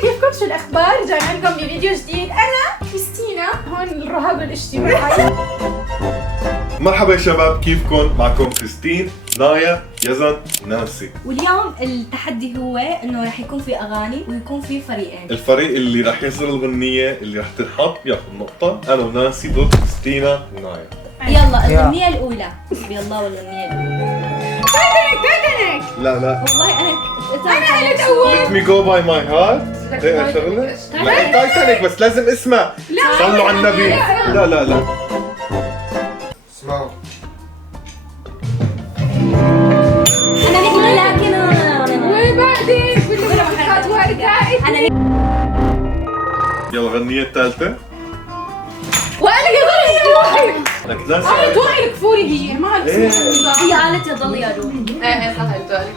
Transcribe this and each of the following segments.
كيفكم؟ شو الأخبار؟ رجعنا لكم بفيديو جديد. أنا كريستينا، هون الرهاب الاجتماعي. مرحبا يا شباب، كيفكم؟ معكم كريستين، نايا، يزن، نانسي. واليوم التحدي هو انه رح يكون في اغاني ويكون في فريقين. الفريق اللي رح يصدر الغنية اللي رح تنحط ياخذ نقطة. أنا ونانسي ضد كريستينا ونايا. يلا الغنية الأولى. يلا والغنية الأولى. تايتانيك. لا والله أنا قلت أول. Let me go by my heart. ايه شغلة؟ لا تايتانيك بس لازم اسمها. صلوا على النبي. لا اسمعوا. أنا مثل لكن وبعدين كل حركات واردات. أنا يلا الغنية الثالثة. وأنا يضل روحي. لك نانسي. أنا توعي الكفوري هي ما إيه. هي قالت يضل يا روح. ايه صح الدوري.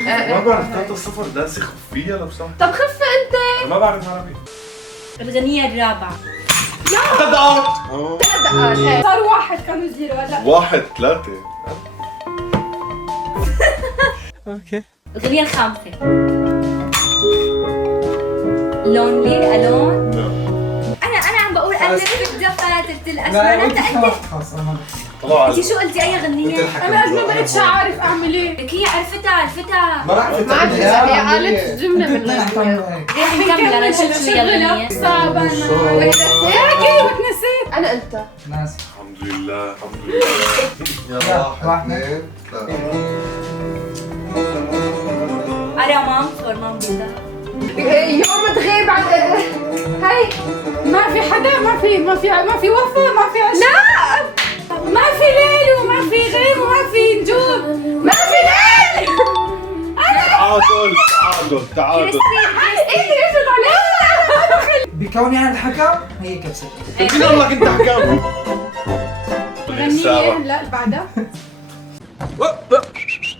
ما بعرف 3-0 نانسي خفية لو سمحت. طب خف انت. ما بعرف عربي. الغنية الرابعة. دقات. دقات. صار واحد كانوا 0 هلا. 1-3. الغنية الخامسة. لونلي ألون. أنا عم بقول أنا بدي فاتت الأسماء. أنت خلاص انا طلعوا أنت شو قلتي أي غنية؟ أنا أجمل بقتش عارف أعمل إيه. لك هي عرفتها. ما عرفت ما عرفت هي قالت جملة من الأغنية. رح نكمل أنا نشوف شو هي الغنية. صعبة أنا. وتنسيت؟ أكيد وتنسيت. أنا أنت. ناسي. الحمد لله الحمد لله. يلا 1 2 3. أرى مام صور مام بودا. يوم تغيب عن هاي. ما في حدا، ما في وفا، ما في عشاء. لا ما في ليل وما في غيم وما في نجوم. ما في ليل. تعادل. انت ايش عليك؟ بكوني انا الحكم هي كبست. مين قال لك انت حكام؟ غنية لا اللي بعدها.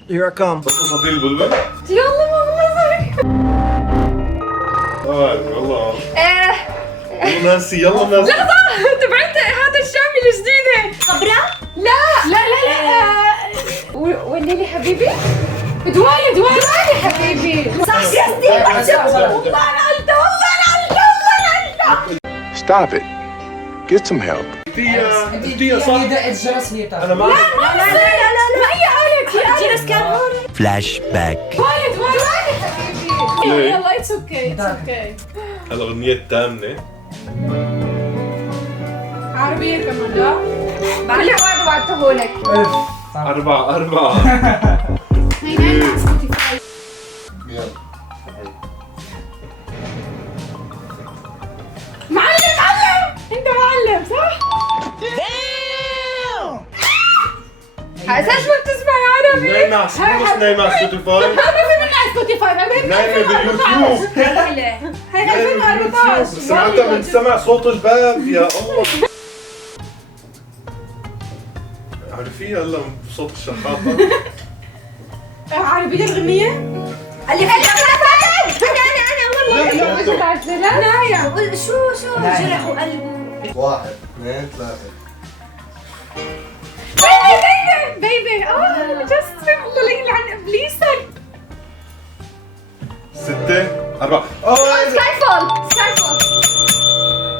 Here I come. قصتي البلبل؟ يلا ما والله والله. يلا نانسي يلا نانسي. تبعت هذا الشامي الجديدة. صبرا؟ لا وليلي حبيبي. دوالي حبيبي. صح كريستين والله أنا قلت Stop it. Get some help. دي صح. هي دقت جرس هي انا ما لا هي قالت الجرس كان هون. Flash back. دوالي حبيبي. يلا اتس اوكي. الأغنية الثامنة. عربية كمان لا. كل واحد بعته لك. 4 هي نايمة على سبوتيفاي. يلا. معلم انت معلم صح؟ اساس ما بتسمع عربي. نايمة على مش نايمة على سبوتيفاي. ما في منها على سبوتيفاي. نايمة باليوتيوب. هي 2014. سمعتها من سمع صوت الباب يا الله. عارفيها هلا صوت الشخاطة. عربية الغنية؟ اللي أنا والله. لا يا شو جرح وقلبه. 1 2 3. بيبي جست الله لا يلعن ابليسك. 6 4. سكاي فول.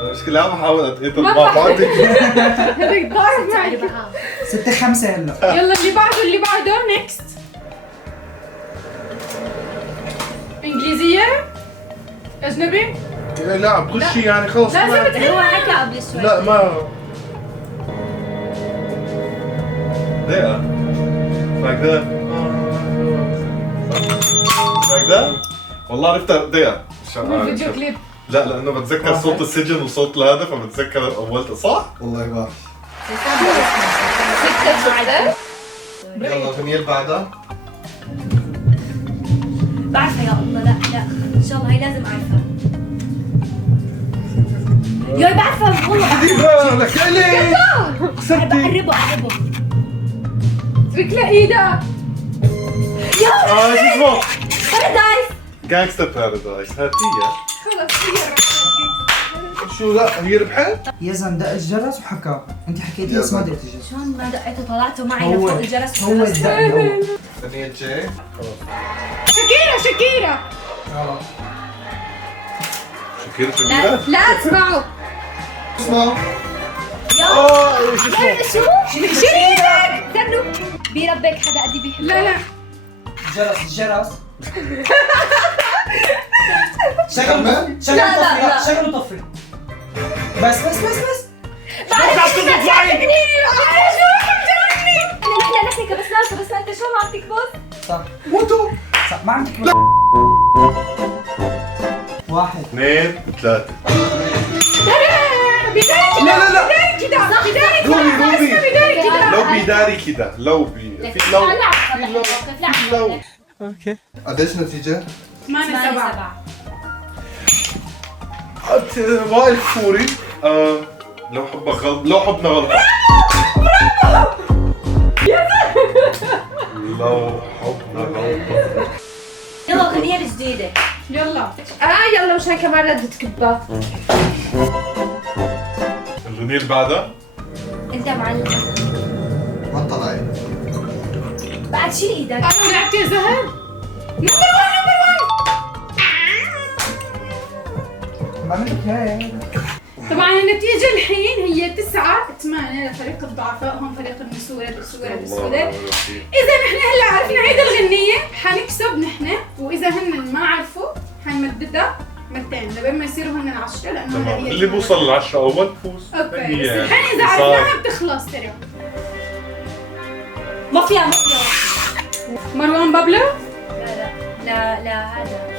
المشكلة عم بحاول اتقتل ما مع بعض. هذيك ضارب معك. 6-5 هلا. يلا اللي بعده نيكست. انجليزية؟ اجنبي؟ لا عم تخشي يعني خلص. لازم هو حكى قبل شوي. لا ما دقيقة. like that. والله عرفتها دقيقة. فيديو كليب. لا لأنه بتذكر صوت السجن وصوت الهذا فبتذكر أولت صح؟ والله يبارك. 6 يلا الأغنية اللي بعدها. بعرفها يا الله. لا ان شاء الله هي لازم اعرفها. يا بعرفها والله. حبيبة لك إلي. قربوا. اترك لها ايدها. يا شو اسمه؟ بارادايس. جانجستا بارادايس هاتيها. خلص هي شو لا هي ربحت؟ يزن دق الجرس وحكى. انت حكيتي بس ما دقت الجرس. شلون ما دقيته طلعته معي هو لفوق الجرس. هو الدق الأول. الثانية جاي. شاكيرا يلا كثير ثقيلة؟ لا اسمعوا. اسمع شو اسمه؟ شو ايدك؟ استنوا. بربك حدا قدي بيحبك. لا الجرس شغل طفي بس نحن كبسناك بس انت شو ما عم تكبس؟ صح صح ما عم تكبر 1 2 3 بداية كده لو اوكي قديش نتيجة؟ 8-7 وائل كفوري لو حبنا غلطة لو حبنا غلطة يلا اغنية جديدة. يلا يلا مشان كمان ردت كبات. الأغنية اللي بعدها انت معلم. بطل عين بعد شيل ايدك. أنا لعبت يا زهر. نمبر 1 ما عملت هيك. طبعا النتيجة الحين هي 9-8 لفريق الضعفاء، هم فريق النسورة بالسوداء. إذا نحن هلا عرفنا هيدا الغنية حنكسب نحن، وإذا هن ما عرفوا حنمددها مرتين لبين ما يصيروا هن 10 لأنه تمام هلا هي اللي بوصل ل10 أول بفوز. اوكي هي بس الحين إذا صار. عرفناها بتخلص ترى. مافيا. مروان بابلو؟ لا هذا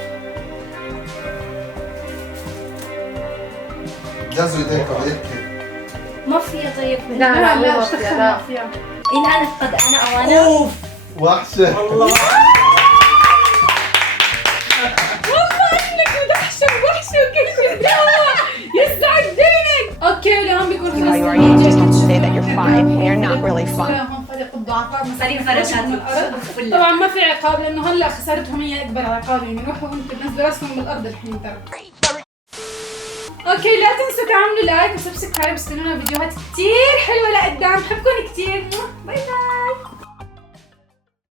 جازوا ايديك عليك مافيا. طيب لا لا مو اشتغل مافيا، لا. مافيا. إن أنا قد أنا أوانا. اوف وحشة والله انك وحشة وكل شيء. يسعد دينك. اوكي لهم بيقول You know you are you just have to say that you're fine when you're not really fine. هم فريق الضعفاء فريق فراشات من الارض. طبعا ما في عقاب لانه هلا خسارتهم هي اكبر عقاب، يعني روحوا انتم تنزلوا راسكم بالارض الحين ترى. اوكي لا تنسوا تعملوا لايك وسبسكرايب، استنونا فيديوهات كتير حلوه لقدام، بحبكم كتير. باي باي.